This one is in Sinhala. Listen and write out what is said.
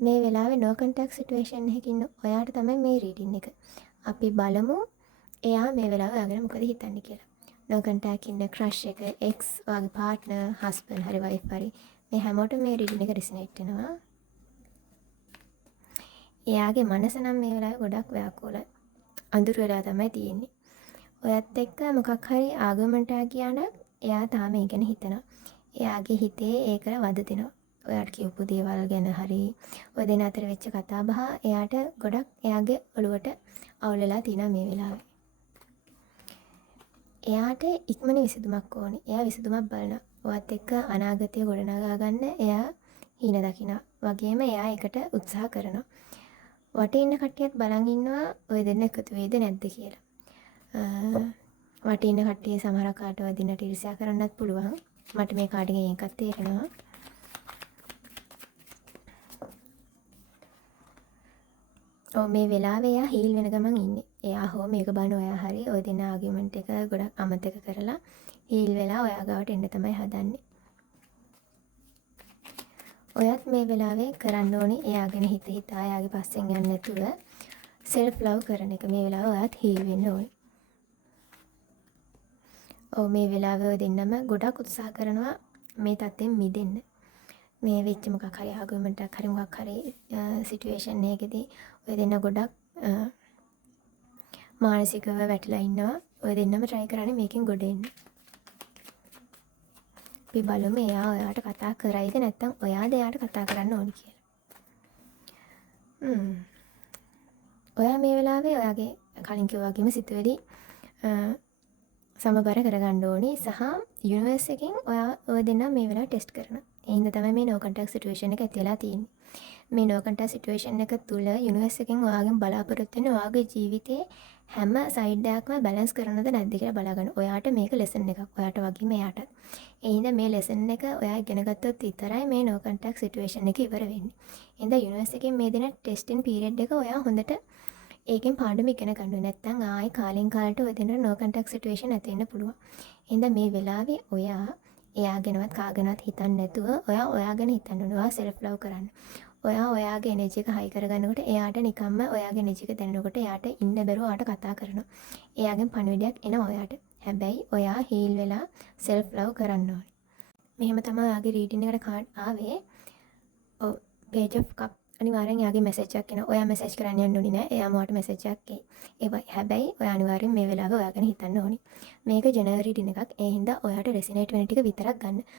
මේ වෙලාවේ no contact situation එකකින් ඔයාට තමයි මේ රීඩින් එක. අපි බලමු එයා මේ වෙලාවේ ඔයාගෙන මොකද හිතන්නේ කියලා. no contact ඉන්න crush එක, ex, ඔයාගේ partner, husband හරි wife හරි මේ හැමෝටම මේ රීඩින් එක resonate වෙනවා. එයාගේ මනස නම් මේ වෙලාවේ ගොඩක් ව්‍යාකූලයි. අඳුර වෙලා තමයි තියෙන්නේ. ඔයත් එක්ක මොකක් හරි ආගමන්ට් එකක් ගියා නම් එයා තාම ඒ ගැන හිතනවා. එයාගේ හිතේ ඒකට වද දෙනවා. ඔයාට කියපු දේවල් ගැන හරි ඔය දෙන අතර වෙච්ච කතා බහ එයාට ගොඩක් එයාගේ ඔළුවට අවුල් වෙලා තියෙනවා මේ වෙලාවේ. එයාට ඉක්මන විසඳුමක් ඕනේ. එයා විසඳුමක් බලනවා. ඔයත් එක්ක අනාගතය ගොඩනගා ගන්න එයා හීන දකිනවා. වගේම එයා ඒකට උත්සාහ කරනවා. වටේ ඉන්න කට්ටියත් බලන් ඉන්නවා ඔය දෙන්න එකතු වෙයිද නැද්ද කියලා. වටේ ඉන්න කට්ටිය සමහර කාට වදින්නට ඊර්ෂ්‍යා කරන්නත් පුළුවන්. මට මේ කාඩ් එකෙන් එකක් තේරෙනවා. මේ වෙලාවේ එයා හීල් වෙන ගමන් ඉන්නේ. එයා හෝ මේක බලන ඔයා හරි ඔය දෙන ආගියුමන්ට් එක ගොඩක් අමතක කරලා හීල් වෙලා ඔයා ගාවට එන්න තමයි හදන්නේ. ඔයත් මේ වෙලාවේ කරන්න ඕනේ එයා ගැන හිත හිතා එයාගේ පස්සෙන් යන්නේ නැතුව self love කරන එක. මේ වෙලාවේ ඔයාත් හීල් වෙන්න ඕනේ. මේ වෙලාවේ ඔය දෙන්නම ගොඩක් උත්සාහ කරනවා මේ තත්ත්වෙන් මිදෙන්න. මේ වෙච්ච මොකක් හරි ආගමන්ට් එකක් හරි මොකක් හරි සිටුේෂන් එකකදී ඔය දෙන්න ගොඩක් මානසිකව වැටලා ඉන්නවා. ඔය දෙන්නම try කරන්නේ මේකෙන් ගොඩ එන්න. අපි බලමු එයා ඔයාට කතා කරයිද නැත්නම් ඔයාද එයාට කතා කරන්න ඕනි කියලා. ඔයා මේ වෙලාවේ ඔයාගේ කලින් කිව්වා වගේම සිතුවිලි සමබර කරගන්න ඕනි සහ යුනිවර්ස් එකෙන් ඔයා ඔය දෙන්න මේ වෙලාව ටෙස්ට් කරනවා. ඒ හින්දා තමයි මේ no contact situation එක ඇති වෙලා තියෙන්නේ. මේ no contact situation එක තුල යුනිවර්ස් එකෙන් ඔයාගෙන් බලාපොරොත්තු වෙන ඔයාගේ ජීවිතේ හැම සයිඩ් එකක්ම බැලන්ස් කරනවද නැද්ද කියලා බලාගන්න. ඔයාට මේක ලෙසන් එකක්. ඔයාට වගේම එයාටත්. ඒ හින්දා මේ ලෙසන් එක ඔයා ඉගෙන ගත්තොත් විතරයි මේ no contact situation එක ඉවර වෙන්නේ. ඒ හින්දා යුනිවර්ස් එකෙන් මේ දෙන ටෙස්ටින් පීරියඩ් එක ඔයා හොඳට ඒකෙන් පාඩම ඉගෙන ගන්න ඕනේ. නැත්නම් ආයේ කාලෙන් කාලට ඔය දෙන no contact situation ඇති වෙන්න පුළුවන්. ඒ හින්දා මේ වෙලාවේ ඔයා එයාගෙනවත් කාගෙනවත් හිතන්නේ නැතුව ඔයා ඔයාගෙන හිතන්න ඕනේ. ඔයා self love කරන්න. ඔයා ඔයාගේ එනර්ජි එක හයි කරගන්නකොට එයාට නිකම්ම ඔයාගේ එනර්ජි එක දැනෙනකොට එයාට ඉන්න බැරුව ඔයාට කතා කරනවා. එයාගෙන් පණිවිඩයක් එනවා ඔයාට. හැබැයි ඔයා හීල් වෙලා self love කරන්න ඕනේ. මෙහෙම තමයි ඔයාගේ රීඩින් එකට කාඩ් ආවේ. ඔව් page of cup අනිවාර්යෙන් එයාගේ මැසේජ් එකක් එනවා. ඔයා මැසේජ් කරන්න යන්න ඕනේ නෑ. එයාම ඔයාට මැසේජ් එකක් එයි. හැබැයි ඔයා අනිවාර්යෙන් මේ වෙලාවේ ඔයා ගැන හිතන්න ඕනේ. මේක ජෙනරල් රීඩින් එකක්. ඒ හින්දා ඔයාට රෙසිනේට් වෙන ටික විතරක් ගන්න.